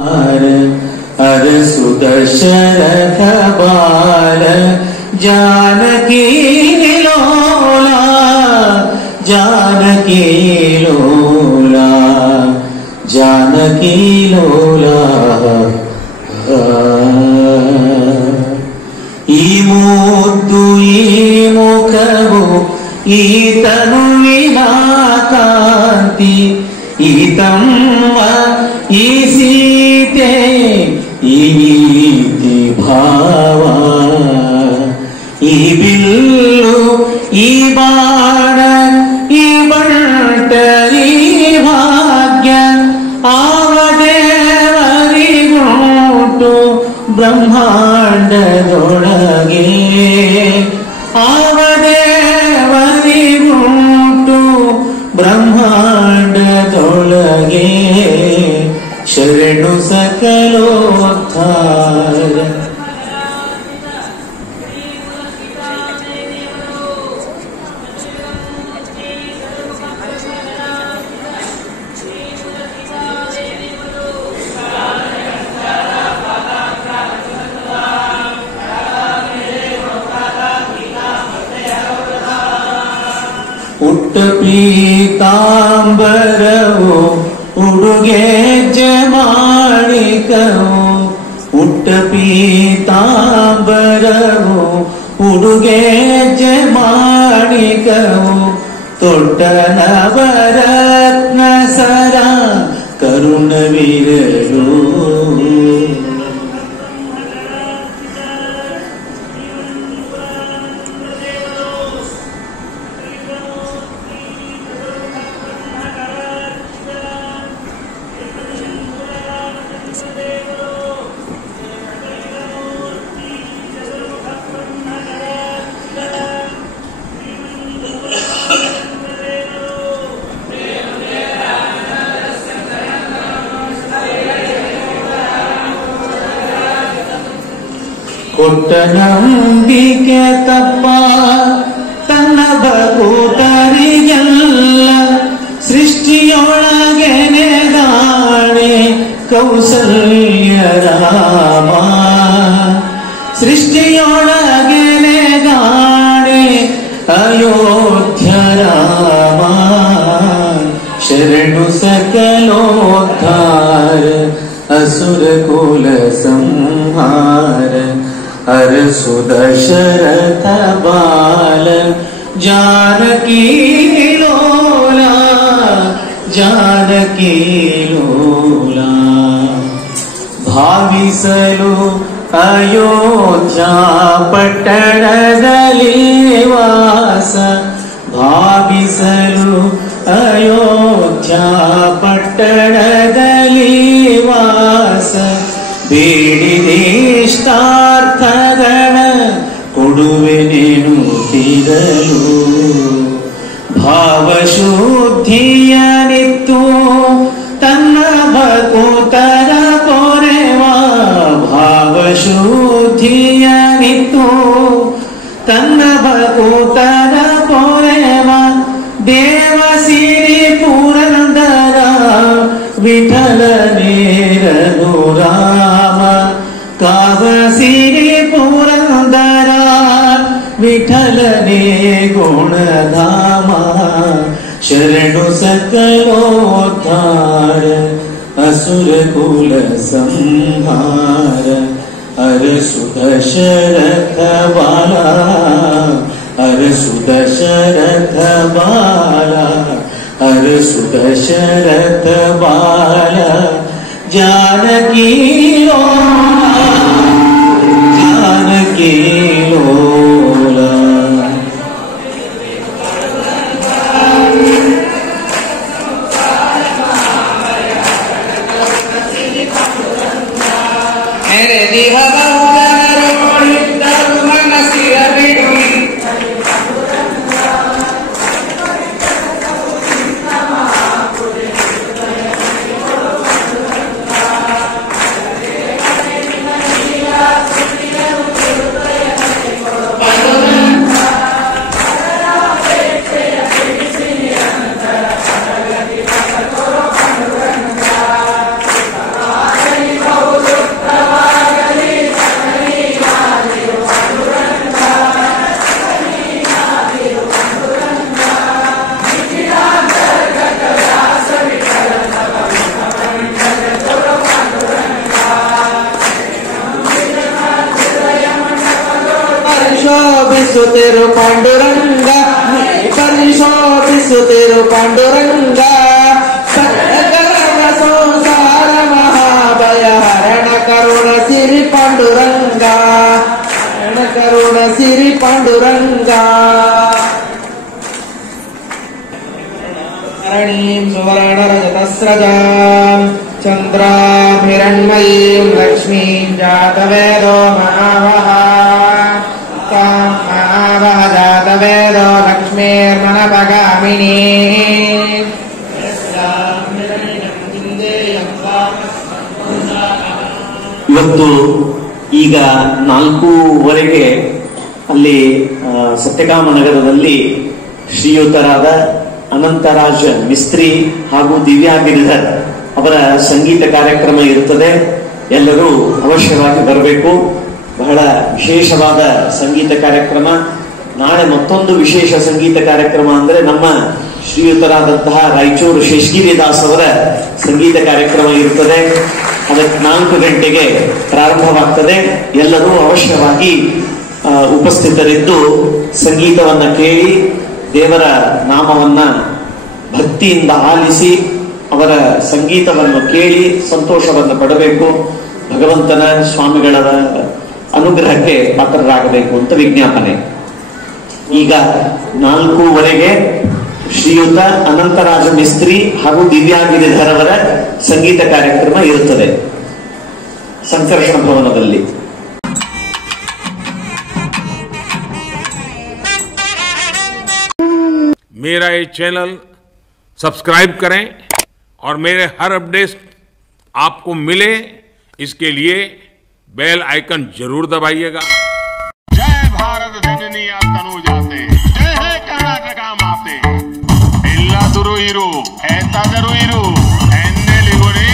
अरसु दशरथ बाल जानकी लोला जानकी लोला जानकी लोला ಈ ಮುದ್ದು ಈ ಮುಖವು ಈ ತನುವಿನ ಕಾಂತಿ ಈ ತಮ್ಮ ಈ ಸೀತೆ ಈ ನೀತಿ ಭಾವ ಈ ಬಿಲ್ಲು ಈ ಬಾಣ ಈ ಬಂಟರಿ ಭಾಗ್ಯ ಆವ ದೇವರಿಗುಂಟು ಬ್ರಹ್ಮಾಂಡದೊಳಗೆ ಆವ ದೇವರಿಗುಂಟು ಬ್ರಹ್ಮಾಂಡದೊಳಗೆ ಶರಣು ಸಕಲೋದ್ಧಾರ ಉಟ್ಟ ಪೀತಾಂಬರವು ಉಡುಗೆ ಜಮಾಣಿಕವು ಉಟ್ಟ ಪೀತಾಂಬರವು ಉಡುಗೆ ಜಮಾಣಿಕವು ತೊಟ್ಟ ನವರತ್ನ ಸರ ಕರುಣವಿರಲು ಕೊಟ್ಟ ನಂಬಿಕೆ ತಪ್ಪ ತನ್ನ ಭಕೂತರಿಗೆಲ್ಲ ಸೃಷ್ಟಿಯೊಳಗೆ ನೆಗಾಣೆ ಕೌಸಲ್ಯ ರಾಮ ಸೃಷ್ಟಿಯೊಳಗೆ ನೆಗಾಣೆ ಅಯೋಧ್ಯ ರಾಮ ಶರಣು ಸಕಲೋದ್ಧಾರ असुर कुल संहार अरसु दशरथ बाल जानकी लोला जानकी लोला भाविसಲು अयोध्या पट्टणದಲ್ಲಿ ವಾಸ ಭಾವಿಸಲು अयोध्या पट्टणದಲ್ಲಿ ವಾಸ ಬೇಡಿದೇಷ್ಟಾರ್ಥಗಳ ಕೊಡುವೆನೇನು ತಿರಲು ಭಾವಶುದ್ಧಿಯ ನಿತ್ತು ತನ್ನ ಭಕೂತರ ಪೊರೆವ ಭಾವಶುದ್ಧಿಯ ನಿತ್ತು ತನ್ನ ಭಕೂತರ ಪೊರೆವ ದೇವ ಸಿರಿ ಪುರಂದರ ವಿಠಲ ನೇರನು ರಾಮ ಕಾವ ಸಿರಿ ಪುರಂದರ ವಿಠಲನೇ ಗುಣಧಾಮ ಶರಣು ಸಕಲೋದ್ಧಾರ असुर कुल संहार अरसु दशरथ बाला अरसु दशरथ बाला अरसु दशरथ बाला जानकी लोला जानकी लोला ಪರಿಶೋಧಿಸುತ್ತಿರು ಪಾಂಡುರಂಗ, ಪರಿಶೋಧಿಸುತ್ತಿರು ಪಾಂಡುರಂಗ, ಸಂಸಾರ ಮಹಾಭಯ ಹರಣ ಕರುಣ ಸಿರಿ ಪಾಂಡುರಂಗ, ಹರಣ ಕರುಣ ಸಿರಿ ಪಾಂಡುರಂಗ. ರಣೀಂ ಸುವರ್ಣರಜತಸ್ರಜಾಂ ಚಂದ್ರಾಂ ಹಿರಣ್ಮಯೀಂ ಲಕ್ಷ್ಮೀಂ ಜಾತವೇದೋ ಮಹಾವಹ, ತಾಂ ಮಹಾವಹ ಜಾತವೇದೋ ಲಕ್ಷ್ಮೀರ್ಮನಪಗಾಮಿನೀ. ಇವತ್ತು ಈಗ 4:15 ಅಲ್ಲಿ ಸತ್ಯಕಾಮ ನಗರದಲ್ಲಿ ಶ್ರೀಯುತರಾದ ಅನಂತರಾಜ್ ಮಿಸ್ತ್ರಿ ಹಾಗೂ ದಿವ್ಯಾ ಗಿರಿಧರ್ ಅವರ ಸಂಗೀತ ಕಾರ್ಯಕ್ರಮ ಇರುತ್ತದೆ. ಎಲ್ಲರೂ ಅವಶ್ಯವಾಗಿ ಬರಬೇಕು. ಬಹಳ ವಿಶೇಷವಾದ ಸಂಗೀತ ಕಾರ್ಯಕ್ರಮ. ನಾಳೆ ಮತ್ತೊಂದು ವಿಶೇಷ ಸಂಗೀತ ಕಾರ್ಯಕ್ರಮ ಅಂದ್ರೆ ನಮ್ಮ ಶ್ರೀಯುತರಾದಂತಹ ರಾಯಚೂರು ಶೇಷಗಿರಿ ದಾಸ್ ಅವರ ಸಂಗೀತ ಕಾರ್ಯಕ್ರಮ ಇರುತ್ತದೆ. ಅದಕ್ಕೆ 4 ಗಂಟೆಗೆ ಪ್ರಾರಂಭವಾಗ್ತದೆ. ಎಲ್ಲರೂ ಅವಶ್ಯವಾಗಿ ಉಪಸ್ಥಿತರಿದ್ದು ಸಂಗೀತವನ್ನ ಕೇಳಿ ದೇವರ ನಾಮವನ್ನ ಭಕ್ತಿಯಿಂದ ಆಲಿಸಿ ಅವರ ಸಂಗೀತವನ್ನು ಕೇಳಿ ಸಂತೋಷವನ್ನು ಪಡಬೇಕು. ಭಗವಂತನ ಸ್ವಾಮಿಗಳ ಅನುಗ್ರಹಕ್ಕೆ ಪಾತ್ರರಾಗಬೇಕು ಅಂತ ವಿಜ್ಞಾಪನೆ. ಈಗ 4:15 ಶ್ರೀಯುತ ಅನಂತರಾಜ ಮಿಸ್ತ್ರಿ ಹಾಗೂ ದಿವ್ಯಾ ಗಿರಿಧರ್ ಅವರ ಸಂಗೀತ ಕಾರ್ಯಕ್ರಮ ಇರುತ್ತದೆ ಸಂಕರ್ಷಣ ಭವನದಲ್ಲಿ. मेरा ये चैनल सब्सक्राइब करें और मेरे हर अपडेट आपको मिले, इसके लिए बेल आइकन जरूर दबाइएगा. जय भारत जननी तनुजाते, जय हे कर्नाटक माते. ಎಲ್ಲಾದರೂ ಇರು, ಎಂತಾದರೂ ಇರು, ಎನ್ನೆಲಿಗುರಿ